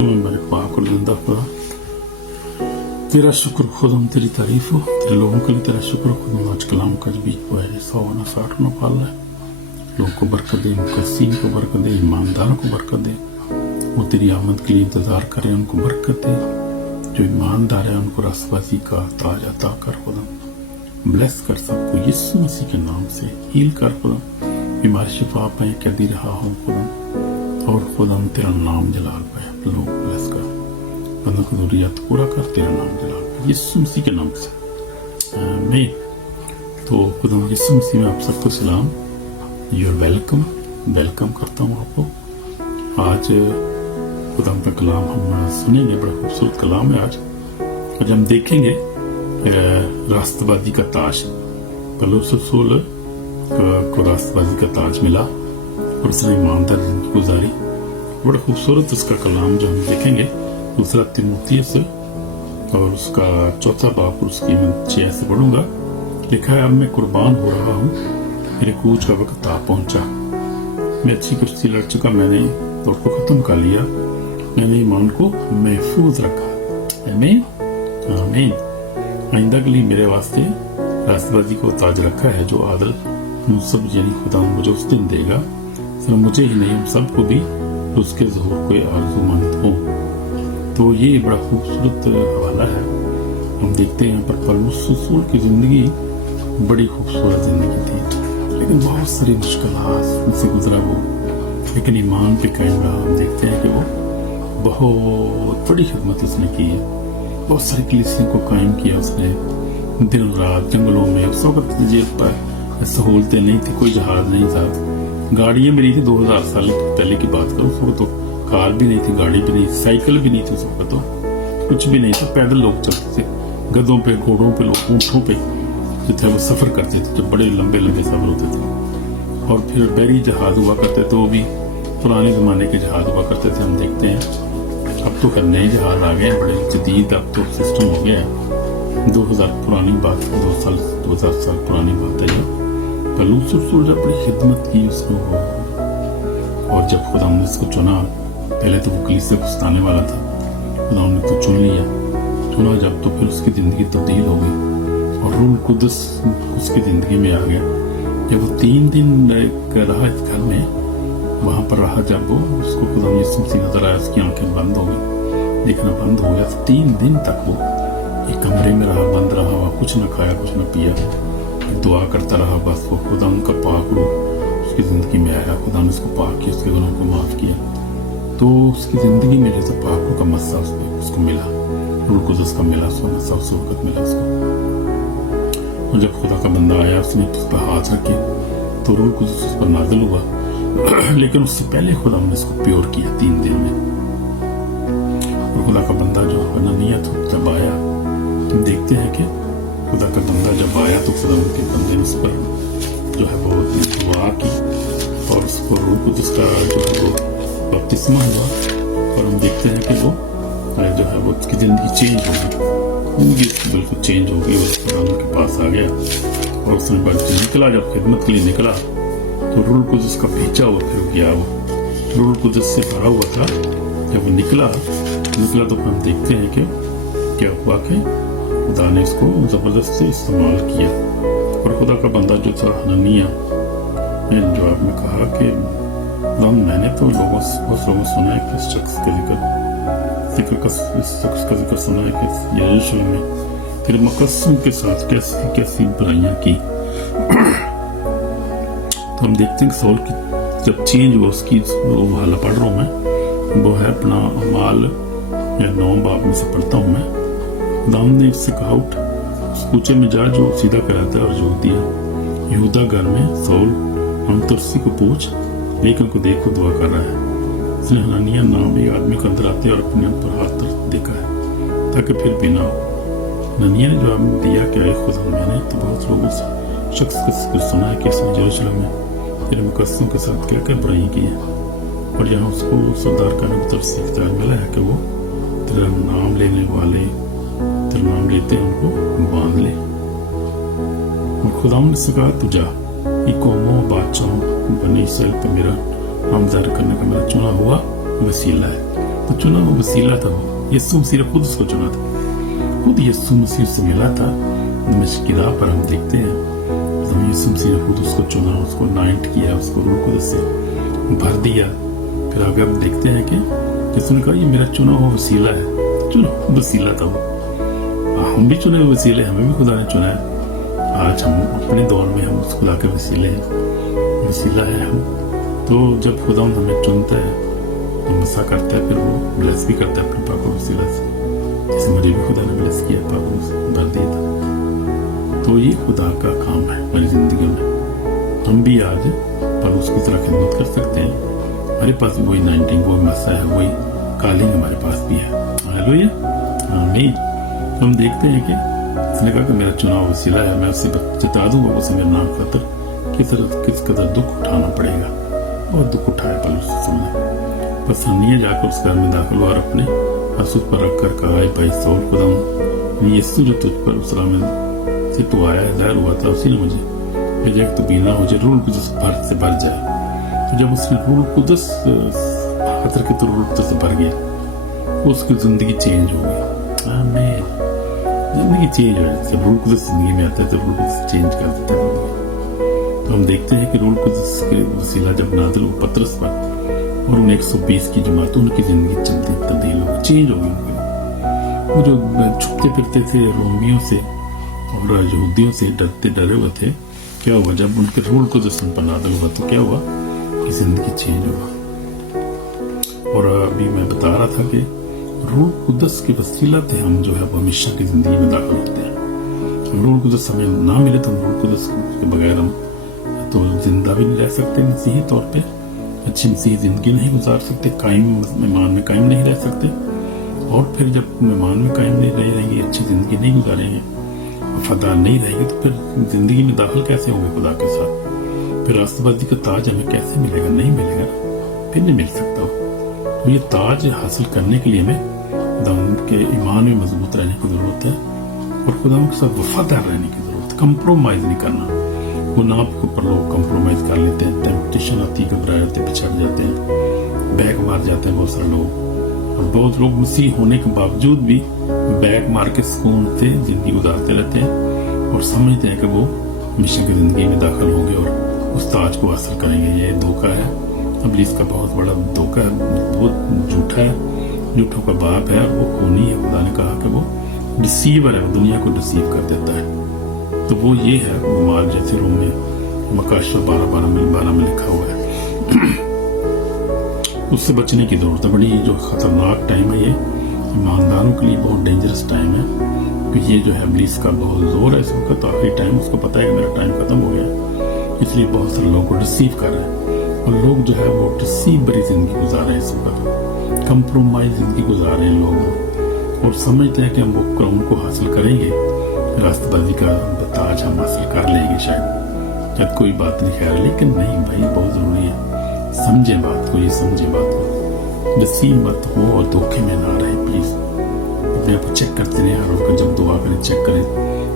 मेरे पाक और जिंदा खुदा, तेरा शुक्र खुदम, तेरी तारीफ हो, तेरे लोगों के लिए तेरा शुक्र खुदम। आज कलाम का बीज हुआ है 100 ना 60 ना पाल है। लोगों को बरकत दे, मुकस्सीन को बरकत दे, ईमानदारों को बरकत दे, वो तेरी आमद के लिए इंतजार करें, उनको बरकत दे। जो ईमानदार है उनको रास्तबाजी का ताज अता कर खुदम। ब्लेस कर सबको यीशु मसीह के नाम से, हील कर खुदम। बीमारी शिफा पाए कह दी रहा हूँ खुदम, और खुदम तेरा नाम जलाल पाए। लोग ब्लेस कर बंदों को जरूरियात पूरा कर, तेरा नाम जलाल पाए यीशु मसीह के नाम से, आमीन। तो खुदम यीशु मसीह में आप सबको सलाम, यू आर वेलकम, वेलकम करता हूँ आपको। आज खुदा का कलाम हम सुनेंगे, बड़ा खूबसूरत कलाम है। आज हम देखेंगे रास्तबाजी का ताज। पौलुस रसूल को रास्तबाजी का ताज मिला और उसने ईमानदार जिंदगी गुजारी। बड़ा खूबसूरत उसका कलाम जो हम देखेंगे, दूसरा तीमुथियुस और उसका 4 बाब और उसकी मैं 6 से पढ़ूंगा। लिखा है, अब मैं कुर्बान हो रहा हूँ, मेरे कूच का वक्त आ पहुंचा। मैं अच्छी कुश्ती लड़ चुका, मैंने दौड़ को खत्म कर लिया, मैंने ईमान को महफूज रखा। आमीन, आमीन। आइंदा के लिए मेरे वास्ते रास्तबाजी को ताज रखा है, जो आदल मुझसे यानी खुदा मुझे उस दिन देगा। सिर्फ मुझे ही नहीं, हम सबको भी उसके ज़हूर को आरज़ूमंद हो। तो ये बड़ा खूबसूरत हवाला है। हम देखते हैं पर पौलुस रसूल की जिंदगी बड़ी खूबसूरत जिंदगी थी, लेकिन बहुत सारी मुश्किलात से गुजरा वो, लेकिन ईमान पे कायम रहा। हम देखते हैं कि वो बहुत बड़ी खिदमत उसने की है, बहुत सारी कलीसियों को कायम किया उसने, दिन रात जंगलों में। उस वक्त जेल पर सहूलतें नहीं थी, कोई जहाज नहीं था, गाड़ियां भी नहीं थी। 2000 साल पहले की बात करो, उस वक्त तो कार भी नहीं थी, गाड़ी भी नहीं थी, साइकिल भी नहीं थी, उस वक्त तो कुछ भी नहीं था। पैदल लोग चलते थे, गधों पे, घोड़ों पे, लोग ऊँटों पे जो थे वो सफर करते थे, जो बड़े लंबे लंबे सफर होते थे। और फिर बहरी जहाज हुआ करते थे, वो भी पुराने जमाने के जहाज हुआ करते थे। हम देखते हैं अब तो खैर नए जहाज आ गए, बड़े जदीद अब तो सिस्टम हो गया है। 2000 पुरानी बात, 2000 साल पुरानी बात है। पौलुस रसूल जब अपनी खिदमत की उसको, और जब खुदा ने उसको चुना, पहले तो वो कलीसिया को सताने वाला था, खुदा ने तो चुना जब, तो फिर उसकी जिंदगी तब्दील हो गई और रूह कुदस उसकी जिंदगी में आ गया। जब वो 3 दिन रहा इस घर में, वहां पर रहा, जब वो उसको खुदा यीशु मसीह नजर आया, उसकी आंखें बंद हो गई, देखना बंद हो गया। 3 दिन तक वो एक कमरे में रहा, बंद रहा, वह कुछ न खाया, कुछ न पिया, दुआ करता रहा। बस वो खुदा उनका पाक रूह उसकी जिंदगी में आया, खुदा ने उसको पाक किया, उसके गुनाहों को माफ किया। तो उसकी जिंदगी में जैसे पाक रूह का मस्सा उसको मिला, रूह कुदस का मिला, उसका मस्सा उस वक्त मिला उसको। और जब खुदा का बंदा आया, उसने उस पर हाथ रखे तो रूह कुदस उस पर नाजिल हुआ। लेकिन उससे पहले खुदा ने उसको प्योर किया 3 दिन में। और खुदा का बंदा जो हननिया था, जब आया, तुम देखते हैं कि खुदा का बंदा जब आया तो खुदा के बंदे ने उस पर जो है वो दुआ की, और उसको रूह कुदस का जो है वो बपतिस्मा हुआ। और हम देखते हैं कि वो जो है वो उसकी जिंदगी चेंज हो गई, जिंदगी बिल्कुल चेंज हो गई। वो खुदा के पास आ गया और उसने बल्कि निकला, जब खिदमत के लिए निकला तो रूह कुदस का भेजा हुआ फिर गया। वो रूह कुदस से भरा हुआ था। जब वो निकला तो हम देखते हैं कि क्या हुआ कि खुदा ने इसको जबरदस्त से इस्तेमाल किया। और खुदा का बंदा जो था हननिया ने जवाब में कहा कि मैंने तो बहुत लोगों सुना है कि इस शख्स का जिक्र सुना है कि यरूशलेम में फिर मुकस्सम के साथ कैसी बुराइयां की। तो हम देखते हैं कि सौल की जब चेंज हुआ, उसकी वो हाल पढ़ रहा हूँ मैं, वो है अपना अमाल या 9 बाब में से पढ़ता हूँ मैं। दाऊद ने उससे कहा, उठ उस कूचे में जा जो सीधा कराता है, और जो दिया यहूदा घर में सौल हम तुरसी को पूछ, लेकिन को देखो दुआ कर रहा है। उसने हननिया नाम एक आदमी को अंदर आते और अपने ऊपर हाथ देखा है ताकि फिर भी ना हो। हननिया ने जवाब दिया कि आए खुदा, मैंने तो बहुत लोगों से शख्स को सुना है कि इसने यरूशलेम में तेरे मुकस्सम के साथ क्या क्या बुराई की है, और यहाँ उसको सरदार का तरफ से इख्तियार मिला है कि वो तेरा नाम लेने वाले, तेरा नाम लेते हैं उनको बांध ले। और खुदा ने से कहा, तू जा, कौमों बादशाहों बनी इसराइल पर मेरा नाम जाहिर करने का मेरा चुना हुआ वसीला है। तो चुना वो वसीला था, वो यीशु मसीह ने खुद उसको चुना था, खुद यीशु मसीह से मिला था। दमिश्क की राह पर हम देखते हैं तो यीशु मसीह ने खुद उसको चुना, उसको अनॉइंट किया, उसको रूह कुदस से भर दिया। फिर आगे हम देखते हैं कि यीशु ने कहा ये मेरा चुना हुआ वसीला है, चुना वसीला था वो। हम भी चुने हुए वसीले, हमें भी खुदा ने चुना है। आज हम अपने दौर में हम उस खुदा के वसीले हैं, वसीला है हम। तो जब खुदा हमें चुनता है तो मसा करता है, फिर वो ब्लेस भी करता है अपने पापा वसीला से, जैसे मुझे भी खुदा ने ब्लेस किया, पापा ने भर दिया था। तो ये खुदा का काम है हमारी जिंदगी में। हम भी आज पर उसकी तरह खिदमत कर सकते हैं। हमारे पास भी वही 19 वो मसा है, वही कालिंग हमारे पास भी है। हालेलुया, आमीन। हम देखते हैं कि उसने कहा कि मेरा चुनाव वसीला है, मैं उसे जता दूंगा उसे मेरे नाम खातर किस कदर दुख उठाना पड़ेगा। बहुत दुख उठाया पौलुस ने। बस हनीय जाकर उस घर में दाखिल हुआ और अपने हसूद पर रखकर कहा, भाई सौल खुदा यीशु जो तुझ पर उस राह से तू आया है, ज़ाहिर हुआ था, उसी ने मुझे भेजा कि तू बीना हो जाए, रूह कुदस से भर जाए। तो जब उसने रूह कुदस खातर के तो रूह कुदस से भर गया, उसकी जिंदगी चेंज हो गई। आमीन। जिंदगी चेंज हो जाए, जब रूह कुदस जिंदगी में आता है तो रूह कुदस चेंज कर देता है जिंदगी। तो हम देखते हैं कि रूह कुदस के वसीला जब नाज़िल हुआ पतरस पर और उन 120 की जमात, उनकी जिंदगी चलती तब्दील हो गई, चेंज हो गई उनकी। वो जो छुपते फिरते थे रोमियों से और यहूदियों से डरे हुए थे, क्या हुआ जब उनके रूह कुदस उन पर नाज़िल हुआ तो क्या हुआ कि जिंदगी चेंज हुआ। और अभी मैं बता रहा था कि रूह कुदस के वसीला से हम जो है वो हमेशा की जिंदगी में दाखिल होते हैं। रूह कुदस हमें ना मिले तो रूह कुदस के बगैर हम तो जिंदा भी नहीं रह सकते, मसीही तौर पे अच्छी मसीही जिंदगी नहीं गुजार सकते, कायम मेहमान में कायम नहीं रह सकते। और फिर जब मेहमान में कायम नहीं रहेंगे, अच्छी जिंदगी नहीं गुजारेंगे, वफादार नहीं रहेंगे, तो फिर जिंदगी में दाखिल कैसे होंगे खुदा के साथ। फिर राष्ट्रवादी का ताज हमें कैसे मिलेगा, नहीं मिलेगा, फिर नहीं मिल सकता। तो ये ताज हासिल करने के लिए हमें खुदा के ईमान में मजबूत रहने की जरूरत है और खुदा के साथ वफादार रहने की जरूरत है। कंप्रोमाइज नहीं करना। गुनाह के ऊपर लोग कंप्रोमाइज कर लेते हैं, टेम्पटेशन आती है, घबरा जाते, पिछड़ जाते हैं, बैक मार जाते हैं बहुत सारे लोग। और बहुत लोग मसीह होने के बावजूद भी बैक मार के सुकून से जिंदगी गुजारते रहते हैं और समझते हैं कि वो हमेशा की जिंदगी में दाखिल होंगे और उस ताज को हासिल करेंगे। ये धोखा है, इब्लीस का बहुत बड़ा धोखा है, बहुत झूठा है, झूठों का बाप है, वो खूनी है। खुदा ने कहा कि वो डिसीवर है, वो दुनिया को डिसीव कर देता है। तो वो ये है माल, जैसे रूम में मकाशा 12 में लिखा हुआ है। उससे बचने की जरूरत है। बड़ी जो खतरनाक टाइम है ये, ईमानदारों के लिए बहुत डेंजरस टाइम है, क्योंकि ये जो है इब्लीस का बहुत जोर है इस वक्त। आखिरी टाइम उसको पता है कि मेरा टाइम खत्म हो गया, इसलिए बहुत सारे लोगों को रिसीव कर रहे हैं और लोग जो है वो रिसीव बड़ी जिंदगी गुजार रहे हैं इस वक्त, कंप्रोमाइज जिंदगी गुजार रहे हैं लोग और समझते हैं कि हम वो क्रम को हासिल करेंगे, रास्तबाजी का ताज हम हासिल कर लेंगे शायद कोई बात नहीं खैर। लेकिन नहीं भाई, बहुत जरूरी है, समझे बात को, ये समझे बात को, नसीब मत हो और धोखे में ना रहे प्लीज। अपने आप को चेक करते रहे हर वक्त, जब दुआ करें चेक करें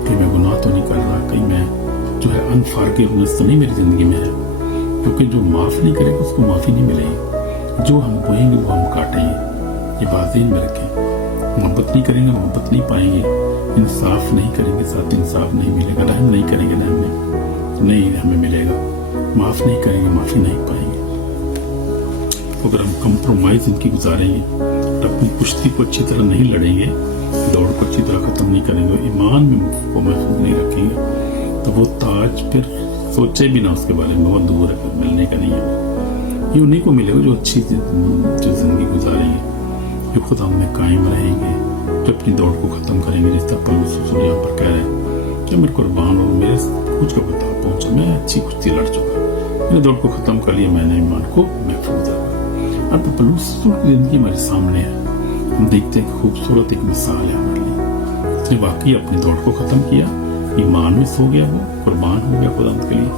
कि मैं गुनाह तो नहीं कर रहा, कहीं मैं जो है अनफॉरगिवनेस तो नहीं मेरी जिंदगी में है, क्योंकि जो माफ नहीं करेगा उसको माफी नहीं मिलेगी, जो हम बोएंगे वो हम काटेंगे। ये बात ध्यान में रखें। मोहब्बत नहीं करेंगे मोहब्बत नहीं पाएंगे, इंसाफ नहीं करेंगे साथ इंसाफ नहीं मिलेगा, रहम नहीं करेंगे रहम नहीं हमें मिलेगा, माफ नहीं करेंगे माफी नहीं पाएंगे। अगर हम कंप्रोमाइज इनकी गुजारेंगे और अपनी कुश्ती को अच्छी तरह नहीं लड़ेंगे, दौड़ को अच्छी तरह खत्म नहीं करेंगे, ईमान में को महफूज नहीं रखेंगे, तो वो ताज फिर सोचे भी ना उसके बारे में, बहुत दूर है, मिलने का नहीं है। ये उन्हीं को मिलेगा जो अच्छी जो जिंदगी गुजारेंगे, जो खुदा में कायम रहेंगे, जो अपनी दौड़ को खत्म करेंगे। रिश्ता पौलुस यहाँ पर कह रहे हैं कि मेरे कुर्बान और मेरे कुछ का बता पहुंचा, मैं अच्छी कुश्ती लड़ चुका, मैंने दौड़ को खत्म कर लिया, मैंने ईमान को महफूज रखा। अब पौलुस की जिंदगी हमारे सामने है, हम देखते हैं खूबसूरत एक मिसाल है हमारे लिए। उसने वाकई अपनी दौड़ को खत्म किया, ईमान में सो गया, वो कुर्बान हो गया खुदा के लिए।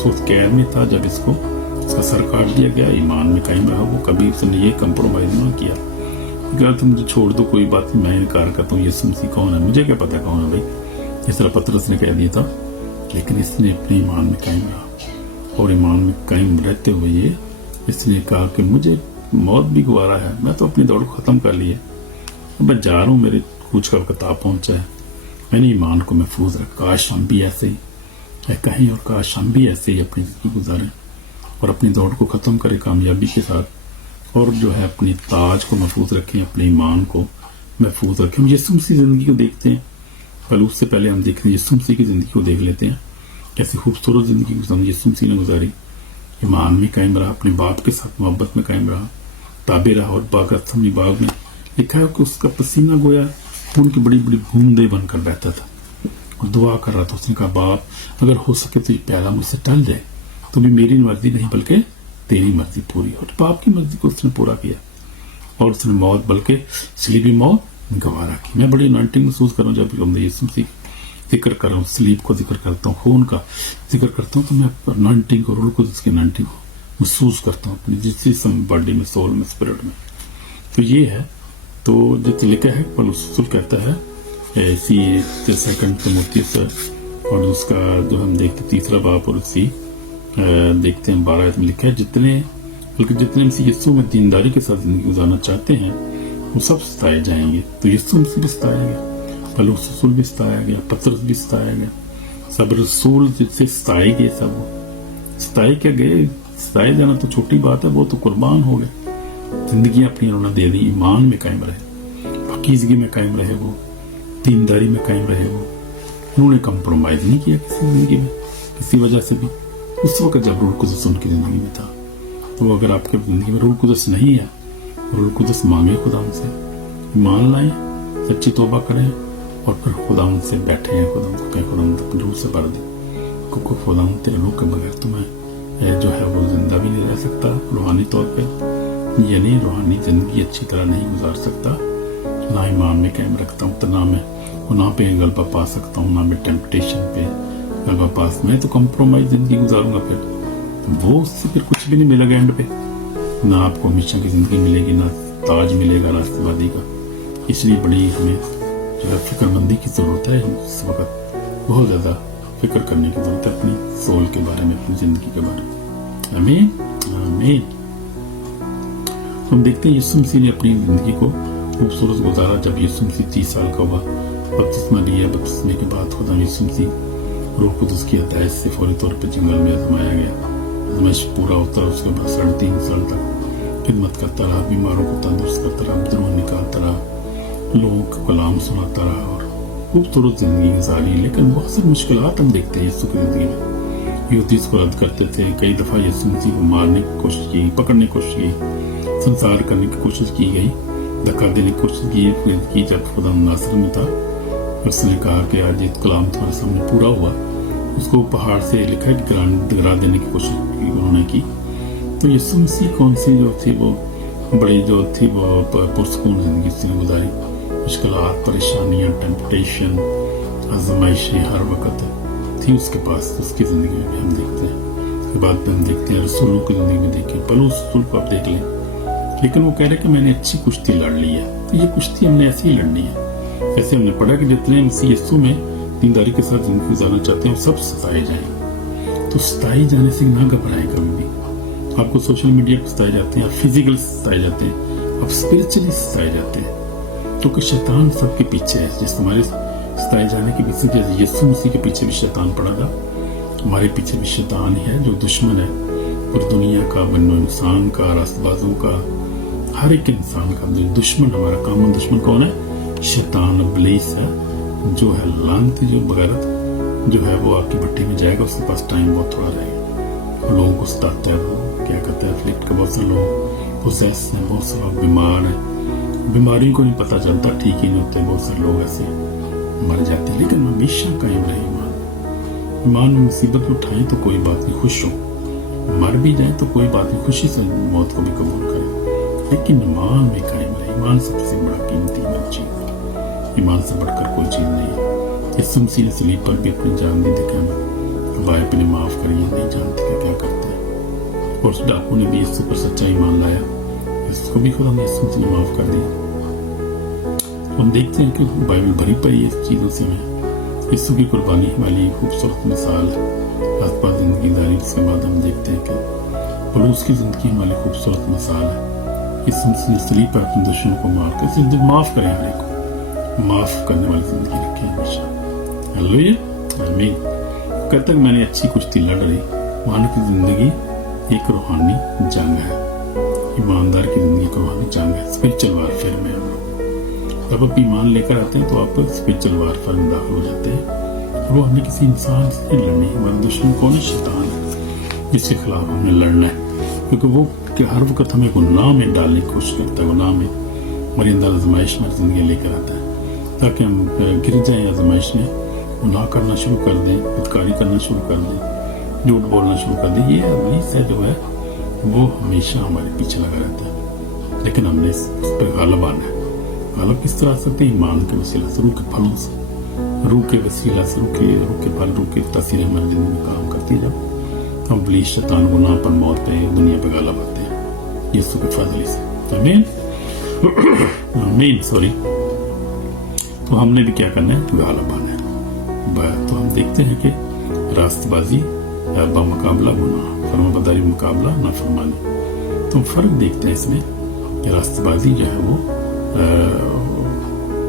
सो कैद में था, जब इसका सर काट दिया गया, ईमान में कायम रहा, वो कभी उसने ये कंप्रोमाइज ना किया। अगर तुम मुझे छोड़ दो कोई बात नहीं, मैं इनकार करता हूँ, यीशु मसीह कौन है, मुझे क्या पता कौन है भाई, इस तरह पतरस ने कह दिया था। लेकिन इसने अपने ईमान में कायम रहा और ईमान में कायम रहते हुए ये इसने कहा कि मुझे موت بھی گوارا ہے, میں تو اپنی دوڑ کو ختم کر لی ہے, میں جا رہا ہوں, میرے کوچ کا وقت آ پہنچا ہے. میں نے ایمان کو محفوظ رکھا, کاش ہم بھی ایسے ہی کہیں, اور کاش ہم بھی ایسے ہی اپنی زندگی گزاریں اور اپنی دوڑ کو ختم کریں کامیابی کے ساتھ, اور جو ہے اپنی تاج کو محفوظ رکھیں, اپنے ایمان کو محفوظ رکھیں. ہم یسوع مسیح زندگی کو دیکھتے ہیں, پہلے اس سے پہلے ہم دیکھتے ہیں یسوع مسیح کی زندگی کو دیکھ لیتے ہیں, کیسی خوبصورت زندگی یسوع مسیح نے گزاری. ایمان میں قائم رہا, اپنے باپ کے ساتھ محبت میں قائم رہا, تابع رہا, اور باغ میں لکھا ہے کہ اس کا پسینہ گویا خون کی بڑی بڑی بوندیں بن کر بہتا تھا, اور دعا کر رہا تھا. اس نے کہا باپ اگر ہو سکے تو یہ پیالہ مجھ سے ٹل جائے, تو بھی میری مرضی نہیں بلکہ تیری مرضی پوری. اور باپ کی مرضی کو اس نے پورا کیا, اور اس نے موت بلکہ صلیبی موت گوارا کی. میں بڑی اناؤنٹنگ محسوس کر رہا ہوں جب ہم یسوع مسیح ذکر کر رہا ہوں, سلیب کو ذکر کرتا ہوں, خون کا ذکر کرتا ہوں, تو میں اناؤنٹنگ کو, روح القدس کی اناؤنٹنگ کو محسوس کرتا ہوں اپنی جسم, باڈی میں, سول میں, اسپرٹ میں. تو یہ ہے. تو جیسے لکھا ہے پولس رسول کہتا ہے اسی 2 تیموتھیوس, اور اس کا جو ہم دیکھتے 3 باب اور اسی دیکھتے ہیں 12 میں لکھا ہے جتنے مسیح یسوع میں دینداری کے ساتھ زندگی گزارنا چاہتے ہیں وہ سب ستائے جائیں گے. تو یسوع مسیح بھی ستایا گیا, پولس رسول بھی ستایا گیا, پطرس بھی ستایا گیا, سب رسول جس سے ستائے گئے, سب ستائے کیا گئے. ستائے جانا تو چھوٹی بات ہے, وہ تو قربان ہو گئے, زندگیاں اپنی انہوں نے دے دی, ایمان میں قائم رہے, پاکیزگی میں قائم رہے, وہ دینداری میں قائم رہے, وہ انہوں نے کمپرومائز نہیں کیا کسی زندگی میں کسی وجہ سے بھی. اس وقت جب روح القدس ان کی زندگی میں تھا, تو اگر آپ کی زندگی میں روح القدس نہیں ہے, روح القدس مانگے خدا ان سے, ایمان لائیں, سچی توبہ کریں, اور پھر خدا ان سے بیٹھے ہیں, خدا ان کو کہیں خدا ان اپنی روح سے بھر دے, کیونکہ خدا ان تیرے روح کے بغیر تمہیں جو ہے وہ زندہ بھی نہیں رہ سکتا روحانی طور پہ, یعنی روحانی زندگی اچھی طرح نہیں گزار سکتا. نہ ایمان میں قائم رکھتا ہوں, تو نہ میں گناہ پہ غلبہ پا سکتا ہوں, نہ میں ٹیمپٹیشن پہ غلبہ پاس. میں تو کمپرومائز زندگی گزاروں گا, پھر وہ اس سے پھر کچھ بھی نہیں ملے گا اینڈ پہ. نہ آپ کو ہمیشہ کی زندگی ملے گی, نہ تاج ملے گا راستہ وادی کا. اس لیے بڑی ہمیں جو ہے فکر مندی کی ضرورت ہے. اس وقت بہت زیادہ فکر کرنے کی ضرورت ہے اپنی سول کے بارے میں, اپنی زندگی کے بارے میں. آمین آمین. ہم دیکھتے ہیں یسوع مسیح نے اپنی زندگی کو خوبصورت گزارا. جب یسوع مسیح 30 سال کا ہوا, بپتسمہ لیا, بپتسمے کے بعد خدا یسوع مسیح روح القدس کی ہدایت سے فوری طور پہ جنگل میں آزمایا گیا. آزمائش پورا ہوتا رہا, اس کے بعد 3.5 سال تک خدمت کرتا رہا, بیماروں کو تندرست کرتا رہا, مجرموں نکالتا رہا, لوگوں کو کلام سناتا رہا, اور خوبصورت زندگی گزاری. لیکن بہت سی مشکلات ہم دیکھتے ہیں یسوع کی زندگی میں. یہودی اس کو رد کرتے تھے, کئی دفعہ یسوع مسیح کو مارنے کی کوشش کی, پکڑنے کی کوشش کی, سنسار کرنے کی کوشش کی گئی, دھکا دینے کی کوشش کی. جب خدا ناصر میں تھا, اس نے کہا کہ آج یہ کلام تمہارے سامنے پورا ہوا, اس کو پہاڑ سے لکھا کہ گرا دینے کی کوشش انہوں نے کی. تو یسوع مسیح کون سی جو تھی وہ بڑی جو تھی وہ پرسکون زندگی اس نے گزاری. مشکلات, پریشانیاں, ٹیمپٹیشن, آزمائشیں ہر وقت تھی اس کے پاس. اس کی زندگی میں بھی ہم دیکھتے ہیں. اس کے بعد پہ ہم دیکھتے ہیں رسولوں کی زندگی میں دیکھیں, پولس رسول کو آپ دیکھ لیں, لیکن وہ کہہ رہے کہ میں نے اچھی کشتی لڑ لی ہے. تو یہ کشتی ہم نے ایسے ہی لڑنی ہے. ایسے ہم نے پڑھا کہ جتنے مسیح یسوع میں دینداری کے ساتھ زندگی گزارنا چاہتے ہیں وہ سب ستائے جائیں. تو ستائے جانے سے نہ گھبرائیں کبھی بھی. آپ کو سوشل میڈیا پہ ستائے جاتے ہیں, آپ فزیکل ستائے جاتے ہیں, آپ اسپرچلی ستائے جاتے ہیں, کیونکہ شیطان سب کے پیچھے ہے. جس ہمارے ستائے جانے کے پیچھے, جیسے یسوع مسیح کے پیچھے بھی شیطان پڑا تھا, ہمارے پیچھے بھی شیطان ہے جو دشمن ہے اور دنیا کا, بنو انسان کا, راست بازوں کا, ہر ایک انسان کا دشمن. ہمارا کامن دشمن کون ہے؟ شیطان, ابلیس ہے, جو ہے لعنتی, جو بغیرت, جو ہے وہ آپ کی بٹی میں جائے گا. اس کے پاس ٹائم بہت تھوڑا رہے گا. لوگوں کو ستاتا ہے, وہ کیا کہتا ہے, افلیکٹ کا. بہت سے لوگ پوسیس ہیں, بہت سے لوگ بیمار ہیں, بیماری کو نہیں پتہ چلتا, ٹھیک ہی نہیں ہوتے. بہت سے لوگ ایسے مر جاتے ہیں. لیکن ہمیشہ قائم رہے ایمان میں. مصیبت اٹھائیں تو کوئی بات نہیں, خوش ہو. مر بھی جائیں تو کوئی بات نہیں, خوشی سے موت کو بھی قبول کریں, لیکن ایمان میں قائم رہے. ایمان سب سے بڑا قیمتی چیز ہے, ایمان سے بڑھ کر کوئی چیز نہیں ہے. یسوع مسیح نے صلیب پر بھی اپنی جان نہیں دکھائی, بھائی اپنے معاف کریے, نہیں جانتے کہ کیا کرتے ہیں. اور اس ڈاکو نے بھی یسوع پر سچا ایمان لایا, اس کو بھی خدا نے یسوع مسیح نے معاف کر دیا. ہم دیکھتے ہیں کہ بائبل بھری پڑی ہے اس چیزوں سے. میں یسوع کی قربانی ہماری خوبصورت مثال ہے, آس پاس زندگی داری. اس کے بعد ہم دیکھتے ہیں کہ پولس کی زندگی ہماری خوبصورت مثال ہے. यीशु मसीह ने सलीब पर अपने दुश्मनों को मार कर जिंदगी माफ करें, हर एक को माफ करने वाली जिंदगी रखें हमेशा। हालेलुया, आमीन। कहता है मैंने अच्छी कुश्ती लड़ रही, मानो की जिंदगी एक रूहानी जंग है, ईमानदार की जिंदगी एक रूहानी जंग है, स्पिरिचुअल वारफेयर में हम लोग। जब आप ईमान लेकर आते हैं तो आप स्पिरिचुअल वारफेयर में दाखिल हो जाते हैं। वो हमें किसी इंसान से नहीं लड़नी, हमारा दुश्मन कौन है? शैतान है, जिसके खिलाफ हमें लड़ना है, क्योंकि वो हर वक्त हमें गुनाह में डालने की कोशिश करता है, गुनाह में हमारी अंदर आजमाइश हमारी जिंदगी लेकर आता है, ताकि हम गिर जाएं आजमाइश में, गुनाह करना शुरू कर दें, बदकारी करना शुरू कर दें, झूठ बोलना शुरू कर दें। ये इब्लीस है जो है वो हमेशा हमारे पीछे लगा रहता है, लेकिन हमने उस पर गालिब आना है। गालिब किस तरह से? ईमान के वसीला से, रूह के फलों से, रूह के वसीला से, रूह के फल, रूह की तासीरें हमारी जिंदगी में काम करती है। जब हम इब्लीस, शैतान, गुनाह पर, मौत पे, दुनिया पे गालिब आते हैं यीशु के फजल से। आमीन, आमीन। सॉरी। तो हमने भी क्या करना है? गालिब आना है। तो हम देखते हैं कि रास्तबाजी बमुकाबला गुनाह, फरमाबरदारी मुकाबला नाफरमानी। तो हम फर्क देखते हैं इसमें कि रास्तबाजी जो है वो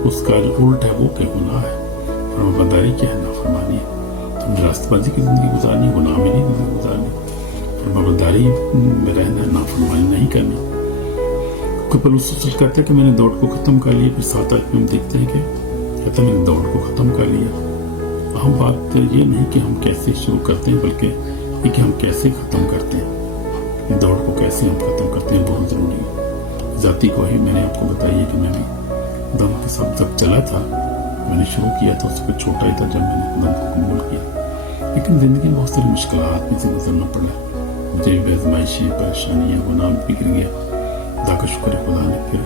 उसका जो उल्ट है वो क्या? गुनाह है। फरमाबरदारी क्या है? नाफरमानी है। तो रास्तबाजी की जिंदगी गुजारनी, गुनाह में नहीं जिंदगी गुजारनी, फरमाबरदारी में रहना, नाफरमानी नहीं करनी। पौलुस कहते हैं कि मैंने दौड़ को खत्म कर लिया। फिर 7 आयत में हम देखते हैं कि कहता मैंने दौड़ को खत्म कर लिया। हम बात ये नहीं कि हम कैसे शुरू करते हैं, बल्कि ये कि हम कैसे खत्म करते हैं। दौड़ को कैसे हम खत्म करते हैं बहुत जरूरी है। जाती को ही मैंने आपको बताया कि मैंने दम के साथ जब चला था, मैंने शुरू किया था उसको छोटा ही था जब मैंने दम को कबूल किया, लेकिन जिंदगी में बहुत सारी मुश्किलात में से गुजरना पड़ा। मुझे भी आजमाइशें, परेशानियां, गुनाह भी गिर गया। खुदा का शुक्र है, खुदा ने फिर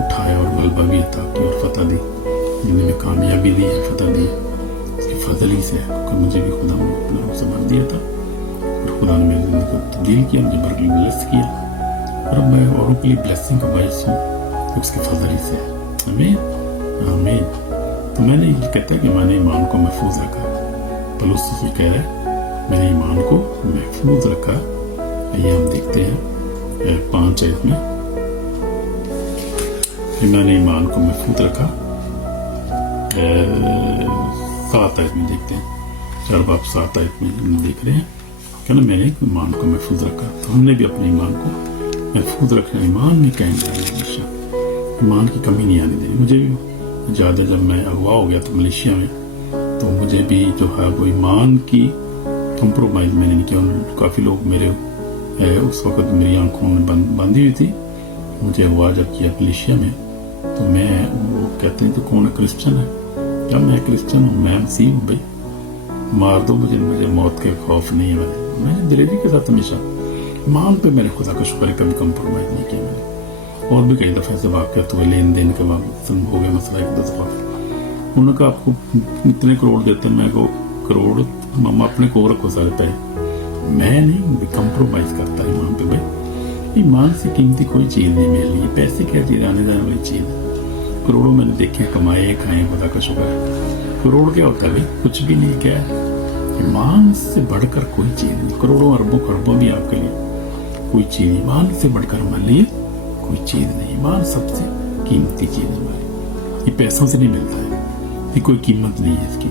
उठाया और गलबा भी अता की और फतह दी, जिंदगी में कामयाबी दी है, फतह दी उसकी फजल ही से है, क्योंकि मुझे भी खुदा ने अपने रूप से भर दिया था और खुदा ने मेरी जिंदगी को तब्दील किया, मुझे बरकली ब्लेस किया और मैं औरों के लिए ब्लेसिंग का बायस हूँ, उसकी फजल ही से है। आमीन, आमीन। तो मैंने ये कहता है कि मैंने ईमान को महफूज रखा। पौलुस कह रहा है मैंने ईमान को महफूज रखा। ये हम देखते हैं 5 आयत में, मैंने ईमान को महफूज रखा। 7 आयत में देखते हैं, 4 बाब 7 आयत में देख रहे हैं कि ना मैंने ईमान को महफूज रखा। तो हमने भी अपने ईमान को महफूज रखना, ईमान में कायम रहना, हमेशा ईमान की कमी नहीं आने देनी। मुझे भी ज़्यादा जब मैं अगवा हो गया था मलेशिया में, तो मुझे भी जो है वो ईमान की कंप्रोमाइज़ मैंने नहीं किया। काफ़ी लोग मेरे उस वक्त मेरी आंखों में बंधी हुई थी। मुझे अगवा जब किया मलेशिया में, तो मैं वो कहते हैं तो कौन है? क्रिश्चियन है। क्या मैं क्रिश्चियन हूँ? मैं मसीह हूँ। भाई मार दो मुझे, मुझे मौत के खौफ नहीं है। मैंने दिलेरी के साथ हमेशा ईमान पे मेरे खुदा का शुक्र है कभी कंप्रोमाइज़ नहीं किया मैंने। और भी कई दफ़ा से वाक़यात हुए, लेन देन के बाद हो गया मसला 1-2 दफ़ा। उन्होंने कहा आपको इतने करोड़ देते हैं, मैं को करोड़ मामा अपने को रखो सारे पैसे। मैं नहीं कंप्रोमाइज़ करता ईमान पे। भाई ईमान से कीमती कोई चीज़ नहीं मिलनी है। पैसे क्या चीज़, आने जाने वाली चीज़ है। करोड़ों मैंने देखे, कमाए, खाए, खुदा का शुक्र है। करोड़ क्या होता है भाई? कुछ भी नहीं। क्या है? ईमान से बढ़कर कोई चीज़ नहीं। करोड़ों अरबों खरबों भी आपके लिए कोई चीज़ नहीं। ईमान से बढ़कर हमारे लिए कोई चीज़ नहीं। ईमान सबसे कीमती चीज़ है हमारी। ये पैसों से नहीं मिलता है, ये कोई कीमत नहीं है इसकी।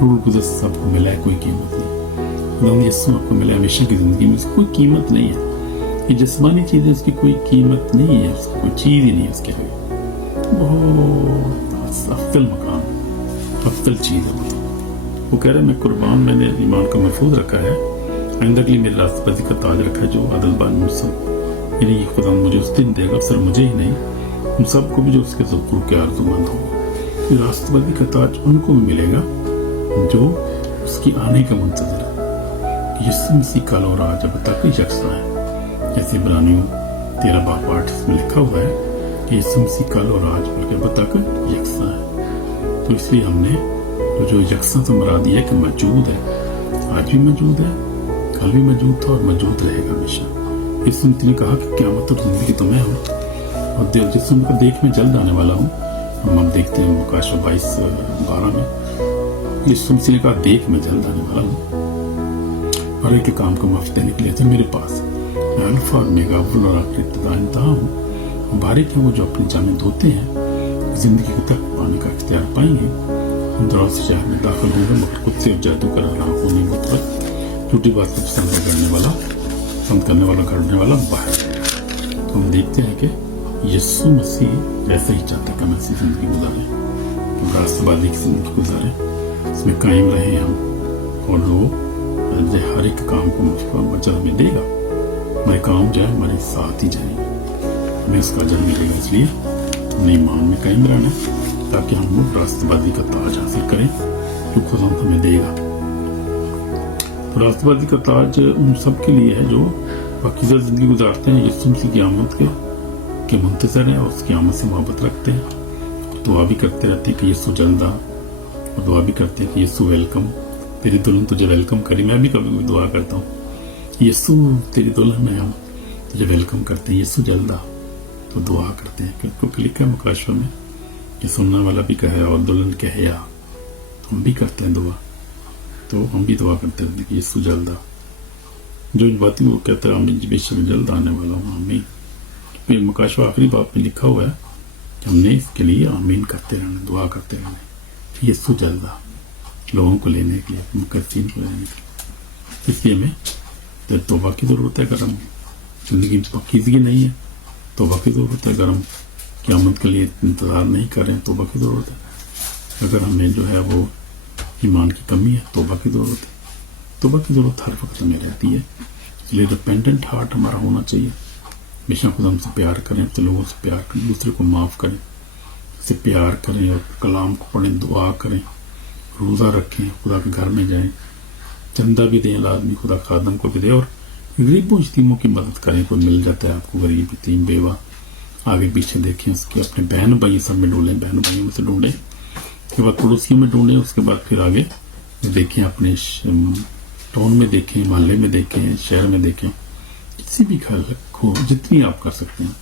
रूल गुजर सबको मिला है, कोई कीमत नहीं। यीशु आपको मिला हमेशा की जिंदगी में, इसकी कोई कीमत नहीं है। ये जिस्मानी चीज़ है, इसकी कोई कीमत नहीं है, उसकी कोई चीज़ ही नहीं है उसके लिए। बहुत अफजल मकाम, अफजल चीज़ है। वो कह रहे मैं कुर्बान, मैंने ईमान को महफूज रखा है, आइंदा के लिए मेरे रास्तबाजी का ताज रखा है, जो अदलबान मुझसे यानी ये खुदा मुझे उस दिन देगा, सिर्फ मुझे ही नहीं, उन सबको भी जो उसके ज़ुकूर के आरज़ूमंद होंगे। रास्तबाजी का ताज उनको भी मिलेगा जो उसकी आने का मुंतज़र है। यीशु मसीह कल और आज अब तक यकसा है। जैसे इब्रानियों 13 बाब 8 में लिखा हुआ है कि यीशु मसीह कल और आज बल्कि अब तक यकसा है। तो इसलिए हमने जो यकसा से मुराद है कि मौजूद है, आज भी मौजूद है, कल भी मौजूद था और मौजूद रहेगा हमेशा। यीशु मसीह ने कहा कि क़यामत और जिंदगी तो मैं हूँ और जिस उनको देख में जल्द आने वाला हूँ। हम देखते हैं मुकाशा 22:12 में यीशु मसीह ने कहा देख मैं जल्द आने वाला हूँ और एक काम को माफ देने के लिए था मेरे पास। मैं अल्फा और ओमेगा, अव्वल और आखिर, इब्तदा इंतहा हूँ। बारिक हैं वो जो अपनी जानें धोते हैं, जिंदगी तक पाने का इख्तियार पाएंगे। हम दरवाज़ से शहर में दाखिल होंगे मगर कुछ से जादू कर रहा हो नहीं मतलब झूठी बात को पसंद करने वाला करने वाला बाहर। तो हम देखते हैं कि यीशु मसीह ऐसा ही चाहता है कि हम ऐसी जिंदगी गुजारें, रास्तबाजी की जिंदगी गुजारें, इसमें कायम रहे हम, और वो हर एक काम को अजर हमें देगा। हमारे काम जाए हमारे साथ ही जाएंगे, हमें उसका अजर मिलेगा। इसलिए हमें ईमान में कायम रहना ताकि हम लोग रास्तबाजी का ताज हासिल करें जो खुदा हमें देगा। तो रास्तबाजी का ताज उन सब के लिए है जो पाकीज़ा जिंदगी गुजारते हैं, यीशु मसीह की आमद के मुंतज़र हैं और उसकी आमद से मोहब्बत रखते हैं, दुआ भी करते रहते हैं कि यीशु जल्द आ, और दुआ भी करते हैं कि यीशु वेलकम, तेरी दुल्हन तुझे वेलकम करी। मैं भी कभी कभी दुआ करता हूँ, यीशु तेरी दुल्हन है, हम तुझे वेलकम करते हैं, यीशु जल्द आ। तो दुआ करते हैं क्योंकि लिखा है मुकाशवा में कि सुनने वाला भी कहे और दुल्हन कहे या, तो हम भी करते हैं दुआ। तो हम भी दुआ करते हैं कि यीशु जल्द आ। जो बातें वो कहता है आमीन, बेशक जल्द आने वाला हूँ, आमीन। फिर मुकाशवा आखिरी बात में लिखा हुआ है कि हमने इसके लिए आमीन करते रहना, दुआ करते रहना, यीशु जल्द आ, लोगों को लेने के लिए, मुकद्दीन को लेने के लिए। इसलिए हमें तौबा की जरूरत है। अगर हम जिंदगी में पाकीज़गी नहीं है, तौबा की जरूरत है। अगर हम क़यामत के लिए इंतजार नहीं कर रहे हैं, तौबा की जरूरत है। अगर हमें जो है वो ईमान की कमी है, तौबा की जरूरत है। तौबा की जरूरत हर वक्त हमें रहती है। इसलिए रिपेंटेंट हार्ट हमारा होना चाहिए। हमेशा खुदा हमसे प्यार करें, अपने लोगों से प्यार करें, दूसरे को माफ़ करें, उससे प्यार करें और कलाम को पढ़ें, दुआ करें, रोज़ा रखें, खुदा के घर में जाएं, चंदा भी दें आदमी, खुदा खादम को भी दे, और गरीबों यतीमों की मदद करें। कोई मिल जाता है आपको गरीब यतीम बेवा, आगे पीछे देखें, उसके अपने बहन भाई सब में ढूंढें, बहन भाइयों में से ढूंढें, उसके बाद पड़ोसियों में ढूंढें, उसके बाद फिर आगे देखें, अपने टाउन में देखें, मोहल्ले में देखें, शहर में देखें, किसी भी घर को जितनी आप कर सकते हैं,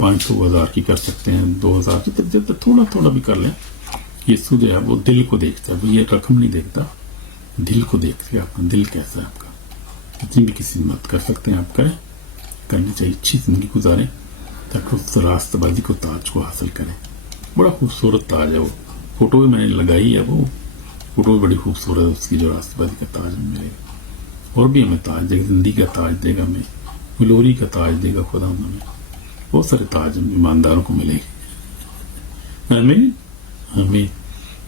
500,000 की कर सकते हैं, 2,000, जितना थोड़ा थोड़ा भी कर लें। यीशु जो है वो दिल को देखता है, वो ये रकम नहीं देखता, दिल को देखते हैं, आपका दिल कैसा है आपका। जितनी भी किसी मदद कर सकते हैं आप करें, करनी चाहिए, अच्छी जिंदगी गुजारें ताकि उस रास्तबाजी को ताज को हासिल करें। बड़ा खूबसूरत ताज है वो, फोटो भी मैंने लगाई है, वो फोटो भी बड़ी खूबसूरत है उसकी, जो रास्तबाजी का ताज हमें मिलेगा। और भी हमें ताज देगा, जिंदगी का ताज देगा, हमें ग्लोरी का ताज देगा खुदा, हमें बहुत सारे ताज हम ईमानदारों को मिलेंगे। हमें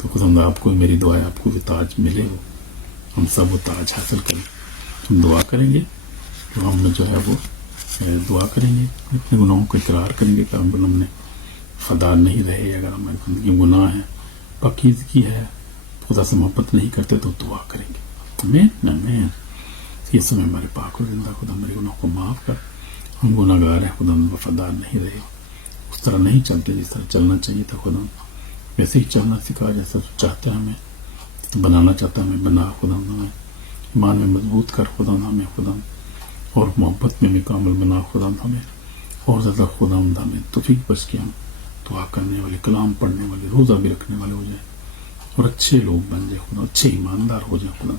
तो खुदा आपको, मेरी दुआ है आपको भी ताज मिले, हो हम सब वो ताज हासिल करें। हम दुआ करेंगे तो हम जो है वो दुआ करेंगे, अपने गुनाहों को इकरार करेंगे कि हम ने फदार नहीं रहे, अगर हमारी जिंदगी में गुनाह है, पाकीज़गी है, खुदा से मोहब्बत नहीं करते, तो दुआ करेंगे। आमीन। ये समय हमारे पाक और जिंदा खुदा हमारे गुनाहों को माफ़ कर, हम गुनाहगार हैं खुदा, हम वफादार नहीं रहे, उस तरह नहीं चलते जिस तरह चलना चाहिए था खुदा, वैसे ही चलना सिखा जैसा चाहता है, हमें तो बनाना चाहता है, हमें बना खुदा, हमें ईमान में मजबूत कर खुदा, हमें खुदा, और मोहब्बत में भी कामिल बना खुदा, हमें और ज़्यादा खुदा हमें तौफीक बख्श के हम दुआ करने वाले, कलाम पढ़ने वाले, रोज़ा भी रखने वाले हो जाए और अच्छे लोग बन जाए खुदा, अच्छे ईमानदार हो जाए खुदा,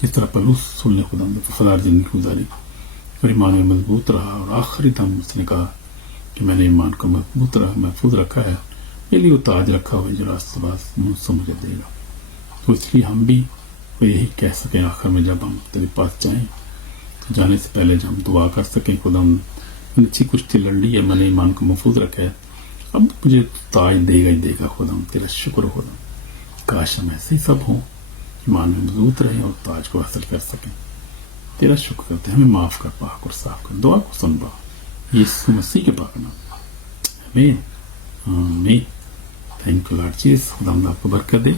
जिस तरह पलूस सुनने खुदा ने वफादार जिंदगी गुजारी और ईमान में मजबूत रहा, और आखिरी दम उसने कहा कि मैंने ईमान को महफूज रखा है, मेरे लिए वो ताज रखा हुआ है जो रास्तबाज मुझसे मुझे देगा। तो इसलिए हम भी यही कह सकें आखिर में, जब हम तेरे पास जाएं तो जाने से पहले जब हम दुआ कर सकें, खुदा अच्छी कुश्ती लड़ ली है, मैंने ईमान को महफूज रखा है, अब मुझे ताज देगा ही देगा खुदा, तेरा शुक्र हो खुदा, काश हम ऐसे ही सब हों, ईमान में मजबूत रहें और ताज को हासिल कर सकें। तेरा शुक्र करते हैं, हमें माफ़ कर, पाक और साफ कर, दुआ को सुन पा, यीशु मसीह के पाक नाम, आमीन आमीन। Thank you Lord Jesus. खुदा आपको बरकत दे,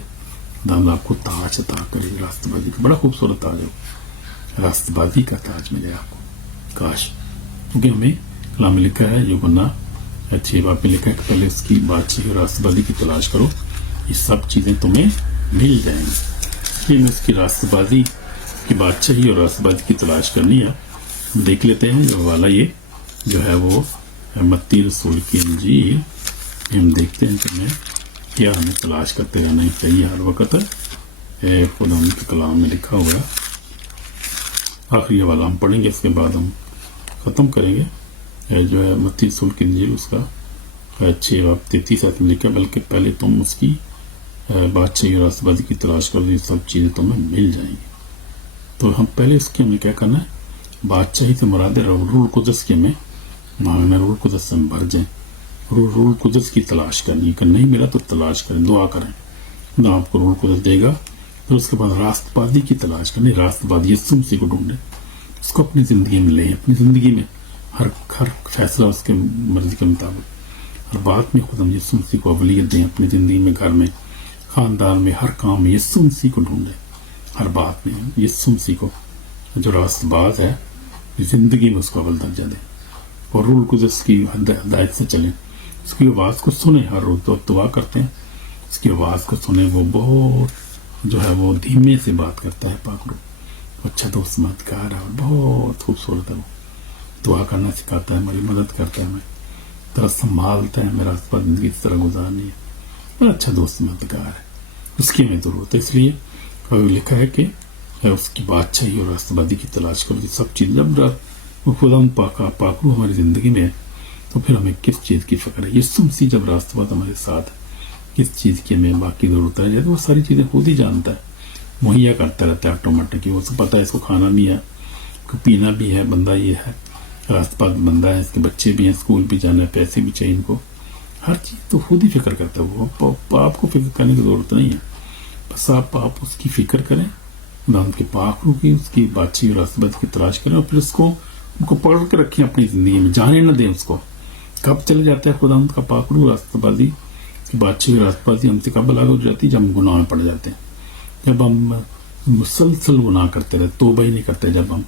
खुदा आपको ताज अता करे, रास्तबाजी का बड़ा खूबसूरत ताज हो, रास्तबाजी का ताज मिले आपको, काश, क्योंकि हमें कलाम में लिखा है, जो गुनाह अच्छी बात में लिखा है कि पहले उसकी बादशाही और रास्तबाजी की तलाश करो, ये सब चीज़ें तुम्हें मिल जाएंगी। इसलिए उसकी रास्तबाजी की बादशाही और रास्तबाजी की तलाश करनी है। हम देख लेते हैं जो वाला ये जो है वो मत्ती रसूल की इंजील, हम देखते हैं कि हमें क्या हमें तलाश करते रहना चाहिए हर वक्त, खुदा उनके कलाम में लिखा हुआ है। आखिरी वाला हम पढ़ेंगे, इसके बाद हम ख़त्म करेंगे। جو ہے متی رسول کی انجیل اس کا 6 باب 33 آیت میں لکھا بلکہ پہلے تم اس کی بادشاہی اور راستبازی کی تلاش کرو، یہ سب چیزیں تمہیں مل جائیں گی. تو ہم پہلے اس کی ہمیں کیا کرنا ہے، بادشاہی سے مراد ہے روح القدس کی ہمیں مانگنا، روح القدس سے ہم بھر جائیں، روح القدس کی تلاش کرنی، کہ نہیں ملا تو تلاش کریں، دعا کریں، خدا آپ کو روح القدس دے گا. پھر اس کے بعد راست بازی کی تلاش کریں، راست بازی یسوع مسیح کو ڈھونڈیں، اس کو اپنی زندگی میں لیں، اپنی زندگی میں ہر فیصلہ اس کے مرضی کے مطابق، ہر بات میں خدا یسوع مسیح کو اولیت دیں، اپنی زندگی میں، گھر میں، خاندان میں، ہر کام میں یسوع مسیح کو ڈھونڈیں، ہر بات میں یسوع مسیح کو جو راست باز ہے زندگی میں اس کو اول درجہ دیں، اور روح القدس کی ہدایت سے چلیں، اس کی آواز کو سنیں. ہر روز دعا کرتے ہیں اس کی آواز کو سنیں، وہ بہت جو ہے وہ دھیمے سے بات کرتا ہے، پاک روح اچھا دوست مددگار ہے، اور بہت خوبصورت ہے، وہ دعا کرنا سکھاتا ہے، ہماری مدد کرتا ہے، ہمیں طرح سنبھالتا ہے، میرا راستہ زندگی اس طرح گزارنی ہے، اور اچھا دوست مددگار ہے، اس کی ہمیں ضرورت ہے. اس لیے لکھا ہے کہ اس کی بادشاہی اور راستہ بازی کی تلاش کرو، یہ سب چیز جب خدا پاک روح ہماری زندگی میں ہے تو پھر ہمیں کس چیز کی فکر ہے. یسوع مسیح جب راستہ باز ہمارے ساتھ ہے، کس چیز کی ہمیں باقی ضرورت ہے، وہ ساری چیزیں خود ہی جانتا ہے، مہیا کرتا رہتا ہے آٹومیٹک، وہ سب پتہ ہے، اس کو کھانا بھی ہے، پینا بھی ہے، بندہ یہ ہے، راستہ باز بندہ ہے، اس کے بچے بھی ہیں، اسکول بھی جانا ہے، پیسے بھی چاہیے ان کو، ہر چیز تو خود ہی فکر کرتا ہے. وہ آپ کو فکر کرنے کی ضرورت نہیں ہے، بس آپ اس کی فکر کریں، خدا کے پاک روح کی، اس کی بادشاہی اور راستہ بازی کی تلاش کریں، اور پھر اس کو ان کو پکڑ کے رکھیں اپنی زندگی میں، جانے نہ دیں اس کو. کب چلے جاتا ہے خدا کا پاک روح راستہ بازی کی بادشاہی اور راستہ بازی ہم سے کب الگ ہو جاتی ہے؟ جب ہم گناہ میں پڑ جاتے ہیں، جب ہم مسلسل گناہ کرتے رہتے، توبہ ہی نہیں کرتے، جب ہم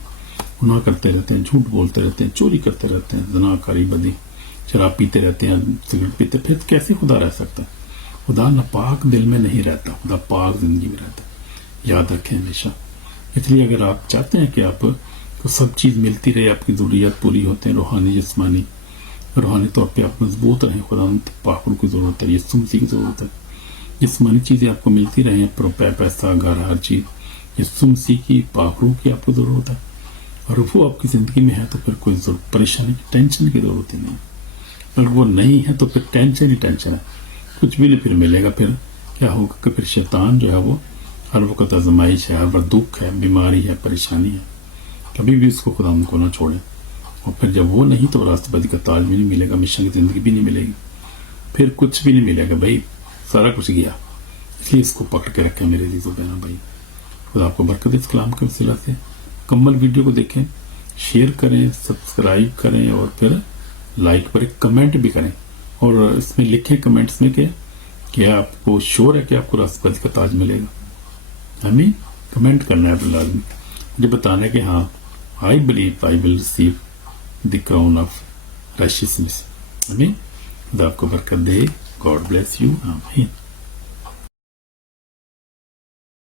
گناہ کرتے رہتے ہیں، جھوٹ بولتے رہتے ہیں، چوری کرتے رہتے ہیں، زنا کاری بدی، شراب پیتے رہتے ہیں، سگریٹ پیتے، پھر کیسے خدا رہ سکتا ہے؟ خدا ناپاک دل میں نہیں رہتا، خدا پاک زندگی میں رہتا ہے، یاد رکھیں ہمیشہ. اس لیے اگر آپ چاہتے ہیں کہ آپ کو سب چیز ملتی رہے، آپ کی ضروریات پوری ہوتے ہیں، روحانی جسمانی طور پہ آپ مضبوط رہیں، خدا پاک روح کی ضرورت ہے، یسوع مسیح کی ضرورت ہے. جسمانی چیزیں آپ کو ملتی رہیں، پیسہ، گھر، ہر چیز، یسوع مسیح کی پاک روح کی آپ کو ضرورت ہے، اور وہ آپ کی زندگی میں ہے تو پھر کوئی پریشانی کی، ٹینشن کی ضرورت ہی نہیں. اگر وہ نہیں ہے تو پھر ٹینشن ہی ٹینشن ہے، کچھ بھی نہیں پھر ملے گا. پھر کیا ہوگا کہ پھر شیطان جو ہے وہ ہر وقت آزمائش ہے، ہر وقت دکھ ہے، بیماری ہے، پریشانی ہے، کبھی بھی اس کو خدا کو نہ چھوڑیں. اور پھر جب وہ نہیں تو راستہ بازی کا تاج بھی نہیں ملے گا، ہمیشہ کی زندگی بھی نہیں ملے گی، پھر کچھ بھی نہیں ملے گا بھائی، سارا کچھ گیا. اس لیے اس کو پکڑ کے رکھیں میرے عزیزو بہنوں بھائی. خدا آپ کو برکت اس کلام کے وسیلہ سے. مکمل ویڈیو کو دیکھیں، شیئر کریں، سبسکرائب کریں، اور پھر لائک پر ایک کمنٹ بھی کریں، اور اس میں لکھیں کمنٹس میں کہ آپ کو شور ہے کہ آپ کو راستہ بازی کا تاج ملے گا. ہمیں کمنٹ کرنا ہے لازمی، مجھے بتانا ہے کہ ہاں I believe I will receive the crown of righteousness. آمین. خدا آپ کو برکت دے. God bless you. آمین.